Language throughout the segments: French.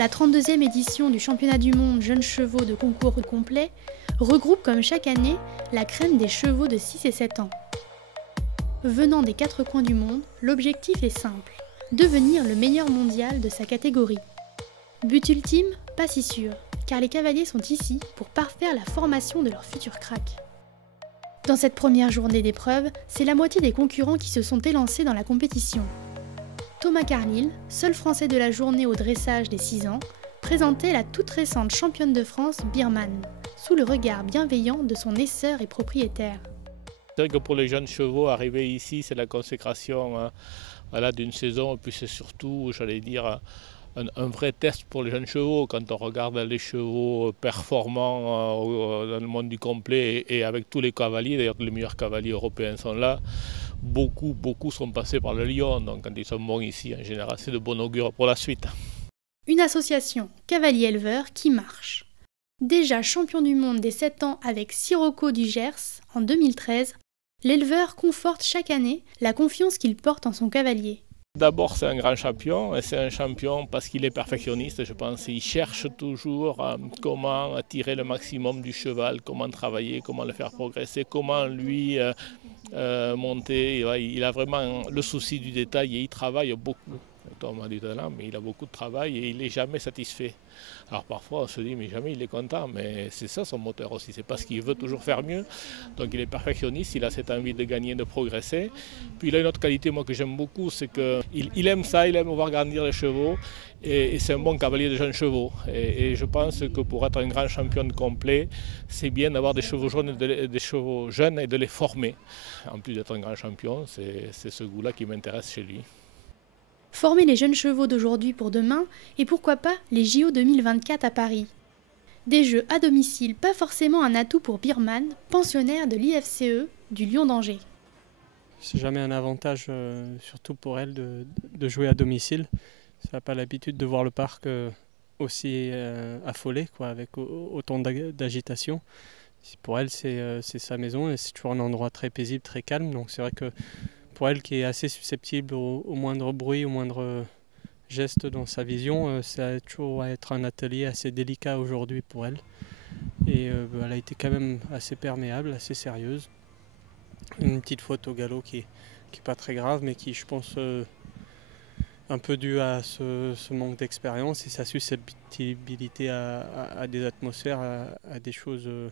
La 32e édition du championnat du monde jeunes chevaux de concours complet regroupe comme chaque année la crème des chevaux de 6 et 7 ans. Venant des 4 coins du monde, l'objectif est simple, devenir le meilleur mondial de sa catégorie. But ultime, pas si sûr, car les cavaliers sont ici pour parfaire la formation de leurs futurs cracks. Dans cette première journée d'épreuve, c'est la moitié des concurrents qui se sont élancés dans la compétition. Thomas Carlyle, seul Français de la journée au dressage des 6 ans, présentait la toute récente championne de France Birman, sous le regard bienveillant de son esseur et propriétaire. C'est vrai que pour les jeunes chevaux, arriver ici, c'est la consécration d'une saison, et puis c'est surtout, j'allais dire, un vrai test pour les jeunes chevaux. Quand on regarde les chevaux performants dans le monde du complet et avec tous les cavaliers, d'ailleurs les meilleurs cavaliers européens sont là, beaucoup sont passés par le Lyon, donc quand ils sont bons ici, en général, c'est de bon augure pour la suite. Une association cavalier-éleveur qui marche. Déjà champion du monde des 7 ans avec Sirocco du Gers en 2013, l'éleveur conforte chaque année la confiance qu'il porte en son cavalier. D'abord, c'est un grand champion, et c'est un champion parce qu'il est perfectionniste, je pense. Il cherche toujours comment tirer le maximum du cheval, comment travailler, comment le faire progresser, comment lui monter. Il a vraiment le souci du détail et il travaille beaucoup. On a du talent, mais il a beaucoup de travail et il n'est jamais satisfait. Alors parfois on se dit mais jamais il est content, mais c'est ça son moteur aussi, c'est parce qu'il veut toujours faire mieux. Donc il est perfectionniste, il a cette envie de gagner, de progresser. Puis il a une autre qualité moi que j'aime beaucoup, c'est qu'il aime ça, il aime voir grandir les chevaux et c'est un bon cavalier de jeunes chevaux. Et je pense que pour être un grand champion complet, c'est bien d'avoir des chevaux jeunes et de les former. En plus d'être un grand champion, c'est ce goût-là qui m'intéresse chez lui. Former les jeunes chevaux d'aujourd'hui pour demain et pourquoi pas les JO 2024 à Paris. Des jeux à domicile, pas forcément un atout pour Birman, pensionnaire de l'IFCE du Lion d'Angers. C'est jamais un avantage, surtout pour elle, de jouer à domicile. Elle n'a pas l'habitude de voir le parc aussi affolé, avec autant d'agitation. Pour elle, c'est sa maison et c'est toujours un endroit très paisible, très calme. Donc c'est vrai que pour elle qui est assez susceptible au moindre bruit, au moindre geste dans sa vision, ça a toujours à être un atelier assez délicat aujourd'hui pour elle. Et elle a été quand même assez perméable, assez sérieuse. Une petite faute au galop qui est pas très grave, mais qui je pense un peu due à ce manque d'expérience et sa susceptibilité à des atmosphères, à des choses un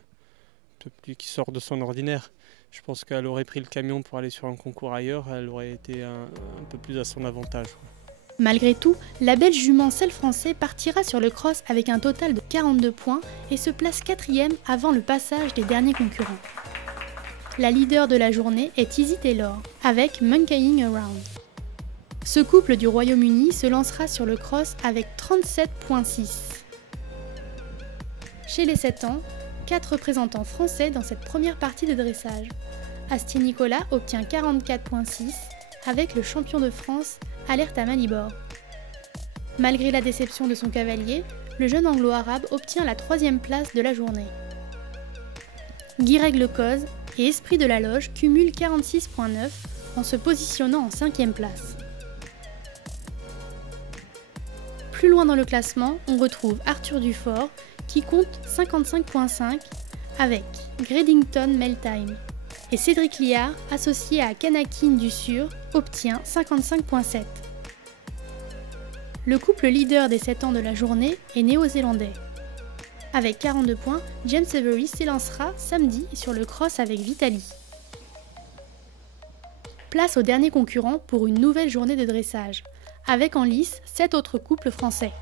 peu plus qui sortent de son ordinaire. Je pense qu'elle aurait pris le camion pour aller sur un concours ailleurs, elle aurait été un peu plus à son avantage. Malgré tout, la belle jument Selle Français partira sur le cross avec un total de 42 points et se place 4e avant le passage des derniers concurrents. La leader de la journée est Izzy Taylor, avec Monkeying Around. Ce couple du Royaume-Uni se lancera sur le cross avec 37,6. Chez les 7 ans, 4 représentants français dans cette première partie de dressage. Astier Nicolas obtient 44,6 avec le champion de France Alerta Malibor. Malgré la déception de son cavalier, le jeune anglo-arabe obtient la 3e place de la journée. Guireg Lecoz et Esprit de la Loge cumulent 46,9 en se positionnant en 5e place. Plus loin dans le classement, on retrouve Arthur Dufort qui compte 55,5 avec Gredington Meltime. Et Cédric Liard, associé à Kanakin du Sur, obtient 55,7. Le couple leader des 7 ans de la journée est néo-zélandais. Avec 42 points, James Avery s'élancera samedi sur le cross avec Vitaly. Place au dernier concurrent pour une nouvelle journée de dressage, avec en lice 7 autres couples français.